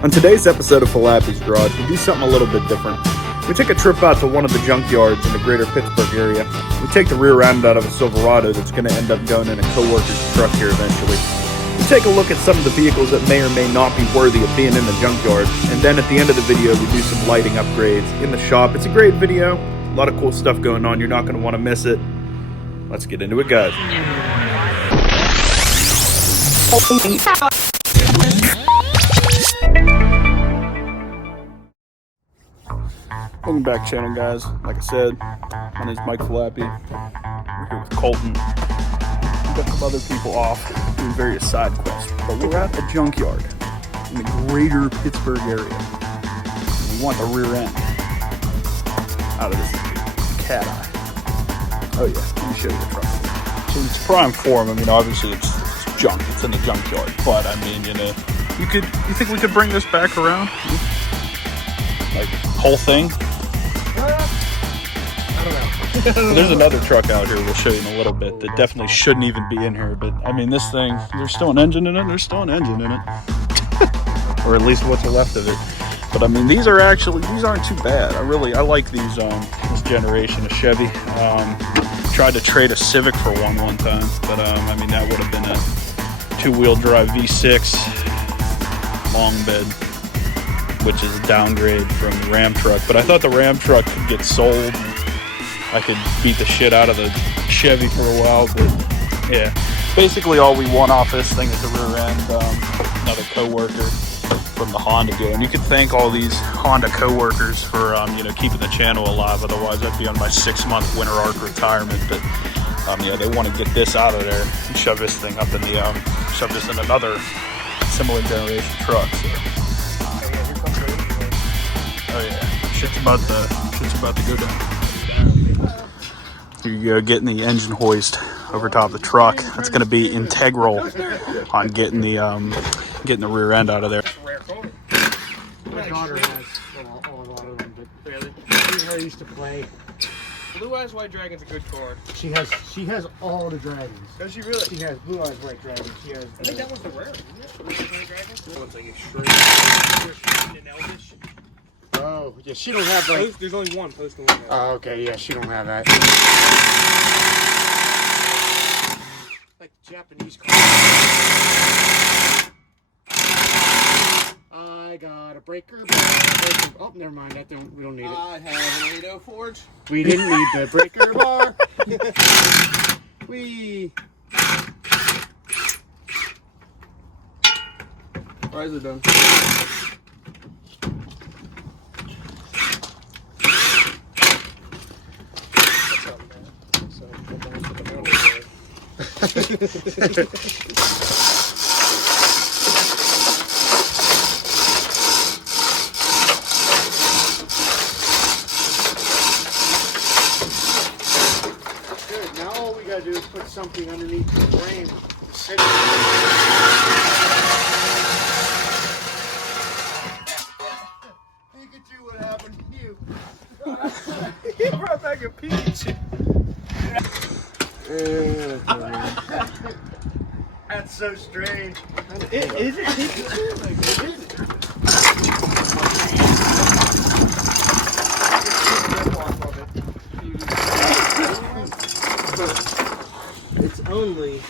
On today's episode of Falappi's Garage, we do something a little bit different. We take a trip out to one of the junkyards in the greater Pittsburgh area. We take the rear end out of a Silverado that's going to end up going in a coworker's truck here eventually. We take a look at some of the vehicles that may or may not be worthy of being in the junkyard, and then at the end of the video we do some lighting upgrades in the shop. It's a great video, a lot of cool stuff going on, you're not going to want to miss it. Let's get into it, guys. Welcome back, channel guys. Like I said, my name is Mike Falappi. We're here with Colton. We've got some other people off doing various side quests, but we're at a junkyard in the greater Pittsburgh area. We want the rear end out of this cat eye. Oh yeah, let me show you the truck. So it's prime form. I mean, obviously it's junk. It's in the junkyard, but I mean, you know, you think we could bring this back around? Like whole thing? I don't know. There's another truck out here we'll show you in a little bit that definitely shouldn't even be in here, but I mean, this thing, there's still an engine in it. There's still an engine in it. Or at least what's left of it. But I mean, these aren't too bad. I like these, this generation of Chevy. Tried to trade a Civic for one time, but I mean, that would have been a two-wheel drive V6 long bed, which is a downgrade from the Ram truck. But I thought the Ram truck could get sold. I could beat the shit out of the Chevy for a while, but yeah. Basically all we want off this thing is the rear end, another coworker from the Honda deal. And you could thank all these Honda coworkers for you know, keeping the channel alive. Otherwise I'd be on my 6-month winter arc retirement. But yeah, they want to get this out of there and shove this thing up in the shove this in another similar generation truck. So. Oh yeah, shit's about to go down. Here you go, getting the engine hoist over top of the truck. That's going to be integral on getting the rear end out of there. My daughter has a lot of them, but really, I used to play. Blue Eyes White Dragon's a good card. She has all the dragons. Does she really? She has Blue Eyes White Dragon. She has. I think that one's the rare, isn't it? Blue Eyes White Dragon. That one's like extreme. And Elvish. Oh, yeah, she don't have like. There's only one post and one. Oh, okay, yeah, she don't have that. Like Japanese cars. I got a breaker. Oh, never mind. We don't need it. I have an 80 Forge. We didn't need the breaker bar. We. Why is it done? Good. Now all we gotta do is put something underneath the frame to sit. Look at you! What happened to you? He brought back a peach. That's so strange. Is it Pikachu? Like, what is it? It's only.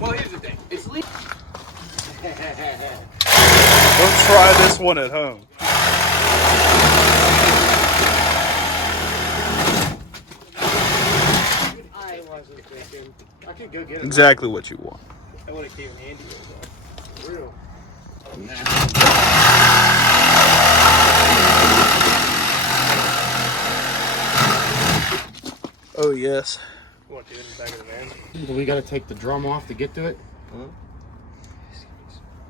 Well, here's the thing. It's legal. Don't try this one at home. I wasn't thinking. I could go get it. Exactly what you want. I would have came in handy. For real. Oh yes. What, dude, in the back of the van? Do we gotta take the drum off to get to it? Huh?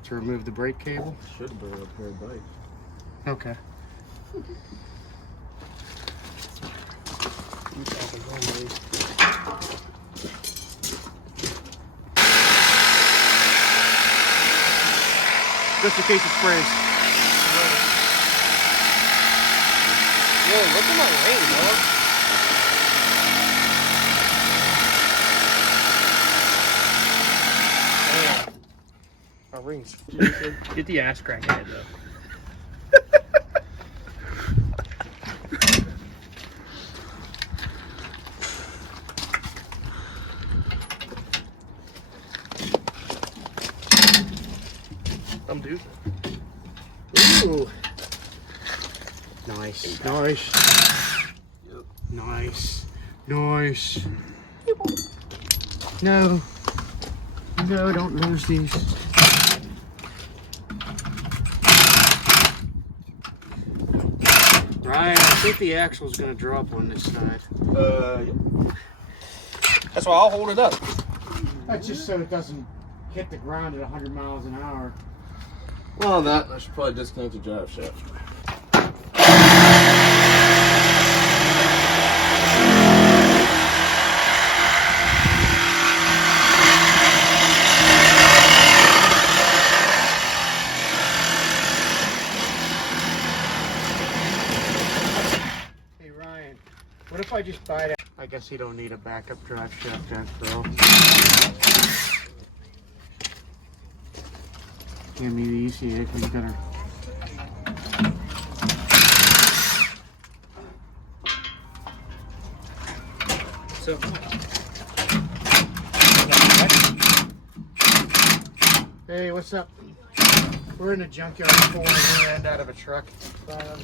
To remove the brake cable? Should bring up here bike. Okay. Just in case it sprays. Yo, look at my lane, dog. My rings. Get the ass crack ahead though. Some dude. Ooh. Nice. Nice. Yep. Nice. Nice. No. No, don't lose these. Ryan, I think the axle's gonna drop on this side. Yep. That's why I'll hold it up. That's just so it doesn't hit the ground at 100 miles an hour. Well, that I should probably disconnect the drive shaft. Hey Ryan, what if I just buy that? I guess you don't need a backup drive shaft after all. Give me the ECA because you gotta. So. Hey, what's up? We're in a junkyard pulling a rear end out of a truck. Up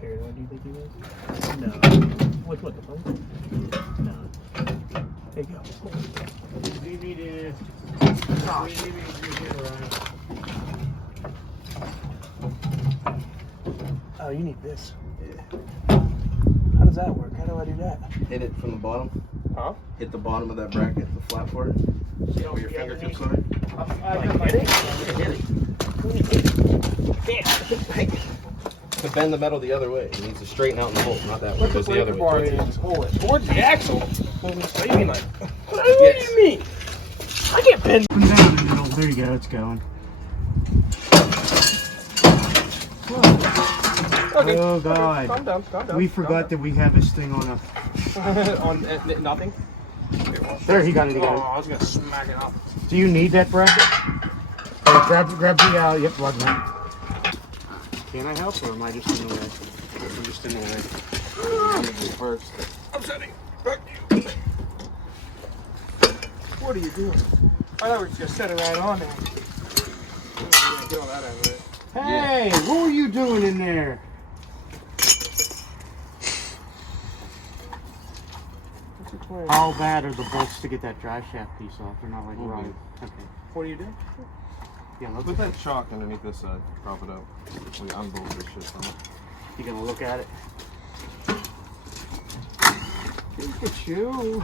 here, what do you think he was? No. With what, the phone? No. There you go. We need to. We need to do here, Ryan. Oh, you need this. How does that work? How do I do that? Hit it from the bottom. Huh? Hit the bottom of that bracket, the flat part. Where your fingertips are. To bend the metal the other way. It needs to straighten out in the hole, not that way. Put the Just the other breaker bar way. in and pull it towards the axle. What do you mean, like? What do you mean? I can't bend. Up and down in the middle. There you go. It's going. Okay. Oh God. Calm down. Calm down. We forgot that we have this thing on a. on nothing. There, he got it Oh, again. I was gonna smack it up. Do you need that bracket? Hey, grab the yep, plug that. Can I help, or am I just in the way? I'm just in the way. First. I'm setting. What are you doing? I thought we were just gonna set it right on there. Get all that out of it. Hey, what were you doing in there? How bad are the bolts to get that drive shaft piece off? They're not like wrong. Okay. What do you do? Yeah, look. Put that shock underneath this side. Prop it out. We unbolt this shit from it. You gonna look at it? Look at you.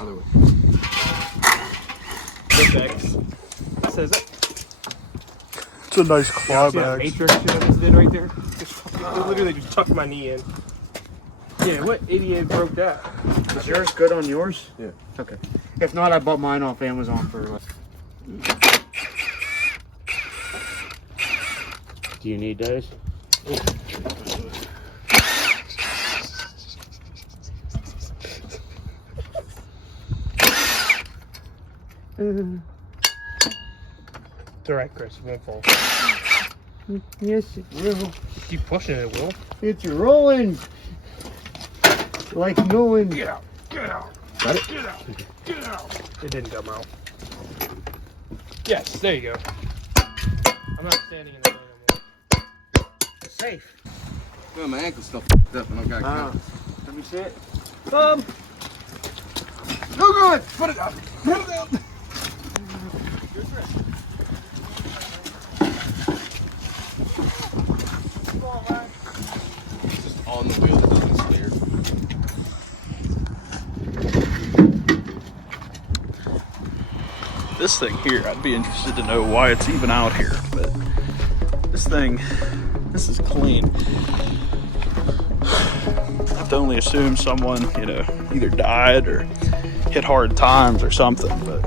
Other way. This says it. It's a nice See that clawback. matrix shit I just did right there? Literally just tucked my knee in. Yeah, what idiot broke that? Is yours good on yours? Yeah. Okay. If not, I bought mine off Amazon for like. Do you need those? It's alright, Chris. It won't fall. Yes, it will. Keep pushing it, Will. It's rolling. Like going. Get out. Get out. Got it? Get out. Get out. It didn't come out. Yes, there you go. I'm not standing in the way anymore. It's safe. Well, my ankle's still f***ed up and I've got cut. Let me see it. No good! Put it up! Put it up! It's just on the wheel, it doesn't steer. This thing here, I'd be interested to know why it's even out here, but this thing, this is clean. I have to only assume someone, you know, either died or hit hard times or something, but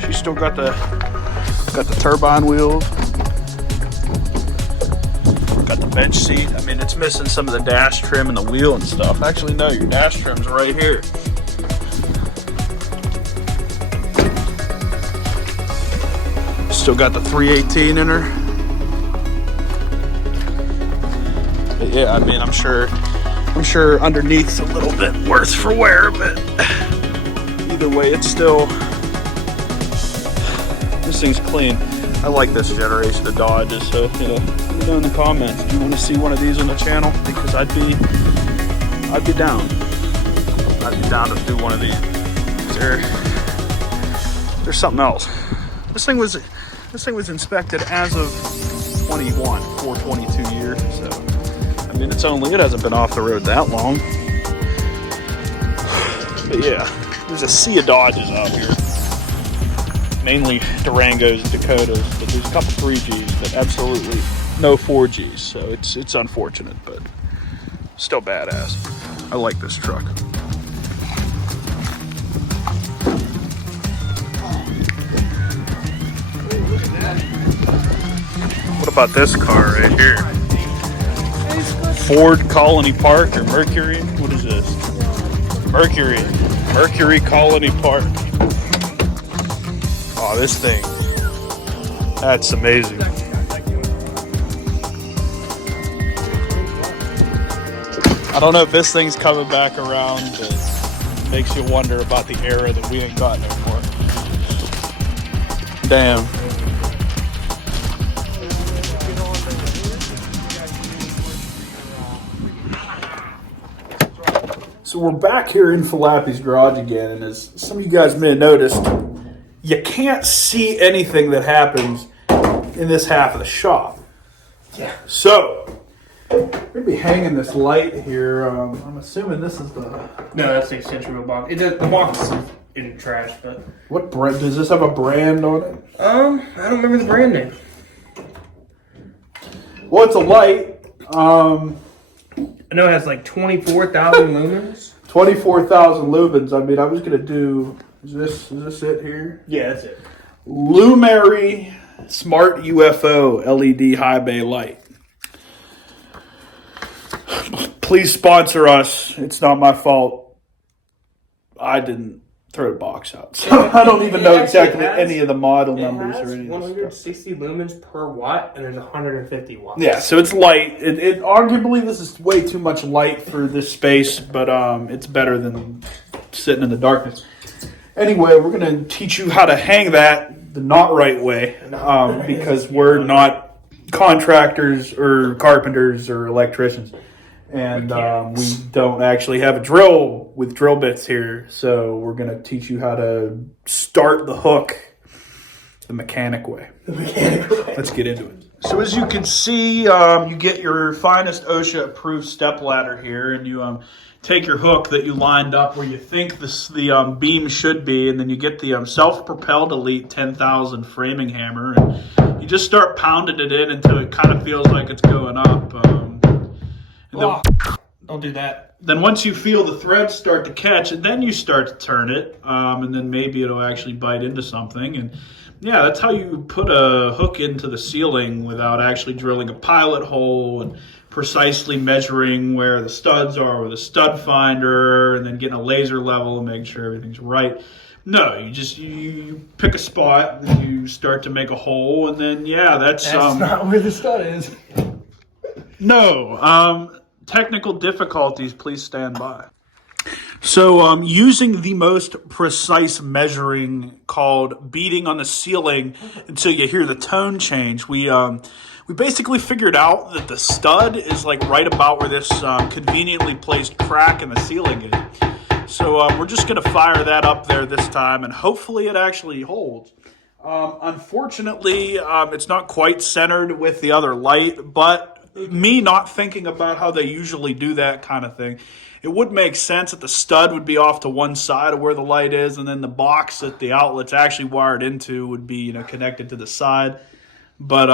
she's still got the turbine wheels, got the bench seat. I mean, it's missing some of the dash trim and the wheel and stuff. Actually, no, your dash trim's right here. Still got the 318 in her. But yeah, I mean, I'm sure underneath's a little bit worse for wear, but either way, it's still, this thing's clean. I like this generation of Dodges, so let me know in the comments, do you want to see one of these on the channel? Because I'd be down. I'd be down to do one of these. There's something else. This thing was inspected as of 21, 422 year, so I mean, it hasn't been off the road that long. But yeah, there's a sea of Dodges out here. Mainly Durangos and Dakotas, but there's a couple 3Gs, but absolutely no 4Gs, so it's unfortunate, but still badass. I like this truck. What about this car right here? Ford Colony Park or Mercury? What is this? Mercury Colony Park. Oh, this thing. That's amazing. I don't know if this thing's coming back around, but it makes you wonder about the era that we ain't got no more. Damn. So we're back here in Falappi's garage again, and as some of you guys may have noticed, you can't see anything that happens in this half of the shop. Yeah. So, we're going to be hanging this light here. I'm assuming this is the... No, that's the Central box. The box is in trash, but... What brand? Does this have a brand on it? I don't remember the brand name. Well, it's a light. I know it has like 24,000 lumens. 24,000 lumens. I mean, I was going to do... Is this it here? Yeah, that's it. Lumary Smart UFO LED high bay light. Please sponsor us. It's not my fault. I didn't throw the box out. So I don't even know exactly any of the model numbers or anything. 160 lumens per watt, and there's 150 watts. Yeah, so it's light. It arguably this is way too much light for this space, but it's better than sitting in the darkness. Anyway, we're going to teach you how to hang that the not right way, because we're not contractors or carpenters or electricians. And we don't actually have a drill with drill bits here, so we're going to teach you how to start the hook the mechanic way. Let's get into it. So as you can see, you get your finest OSHA approved step ladder here, and you take your hook that you lined up where you think the beam should be, and then you get the self-propelled Elite 10,000 framing hammer, and you just start pounding it in until it kind of feels like it's going up. Don't do that. Then once you feel the threads start to catch, and then you start to turn it, and then maybe it'll actually bite into something. And yeah, that's how you put a hook into the ceiling without actually drilling a pilot hole and precisely measuring where the studs are with a stud finder, and then getting a laser level and making sure everything's right. No, you pick a spot and you start to make a hole, and then yeah, that's not where the stud is. No, technical difficulties, please stand by. So using the most precise measuring called beating on the ceiling until you hear the tone change, we basically figured out that the stud is like right about where this conveniently placed crack in the ceiling is. So we're just going to fire that up there this time, and hopefully it actually holds. Unfortunately, it's not quite centered with the other light, but me not thinking about how they usually do that kind of thing, it would make sense that the stud would be off to one side of where the light is, and then the box that the outlet's actually wired into would be, connected to the side. But,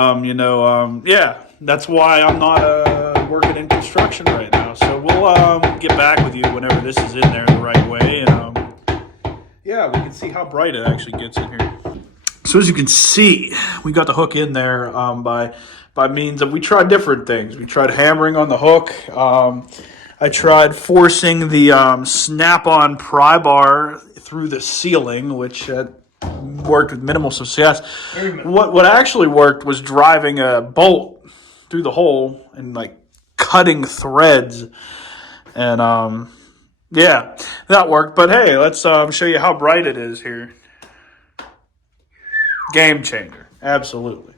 yeah, that's why I'm not working in construction right now. So we'll get back with you whenever this is in there the right way. And, yeah, we can see how bright it actually gets in here. So as you can see, we got the hook in there by by means of, we tried different things. We tried hammering on the hook. I tried forcing the snap-on pry bar through the ceiling, which worked with minimal success. What actually worked was driving a bolt through the hole and like cutting threads. And yeah, that worked. But hey, let's show you how bright it is here. Game changer, absolutely.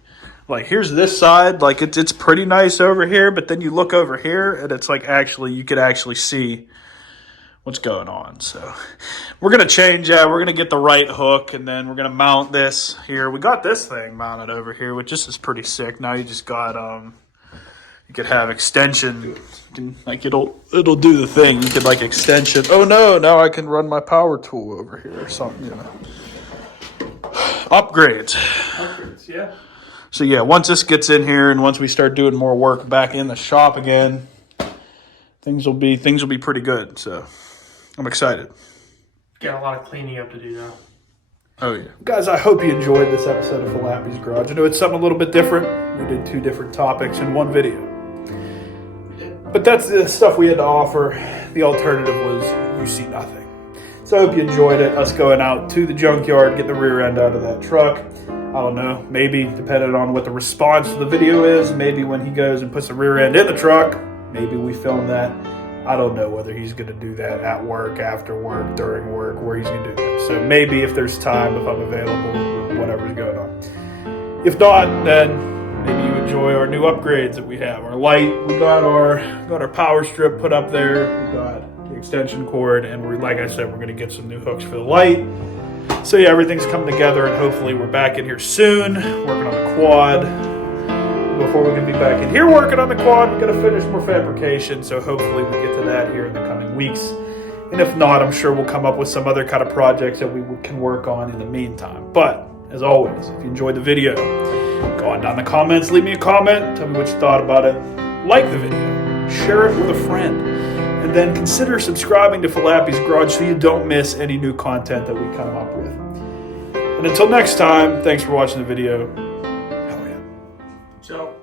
Like, here's this side, like it's pretty nice over here, but then you look over here and it's like actually, you could actually see what's going on. So we're going to change that. We're going to get the right hook, and then we're going to mount this here. We got this thing mounted over here, which just is pretty sick. Now you just got, you could have extension, like it'll do the thing. You could like extension. Oh no, now I can run my power tool over here or something, you know. Upgrades. Upgrades, yeah. So yeah, once this gets in here and once we start doing more work back in the shop again, things will be pretty good. So I'm excited. Got a lot of cleaning up to do now. Oh yeah. Guys, I hope you enjoyed this episode of Falappi's Garage. I know it's something a little bit different. We did 2 different topics in one video. But that's the stuff we had to offer. The alternative was you see nothing. So I hope you enjoyed it. Us going out to the junkyard, get the rear end out of that truck. I don't know, maybe depending on what the response to the video is, maybe when he goes and puts the rear end in the truck, maybe we film that. I don't know whether he's going to do that at work, after work, during work, where he's going to do that. So maybe if there's time, if I'm available, or whatever's going on. If not, then maybe you enjoy our new upgrades that we have. Our light, we got our power strip put up there. We got the extension cord, and we're, like I said, we're going to get some new hooks for the light. So yeah, everything's coming together, and hopefully we're back in here soon, working on the quad. Before we can be back in here working on the quad, we're going to finish more fabrication, so hopefully we get to that here in the coming weeks. And if not, I'm sure we'll come up with some other kind of projects that we can work on in the meantime. But, as always, if you enjoyed the video, go on down in the comments, leave me a comment, tell me what you thought about it. Like the video, share it with a friend, and then consider subscribing to Falappi's Garage so you don't miss any new content that we come up with. And until next time, thanks for watching the video. Hell yeah. So.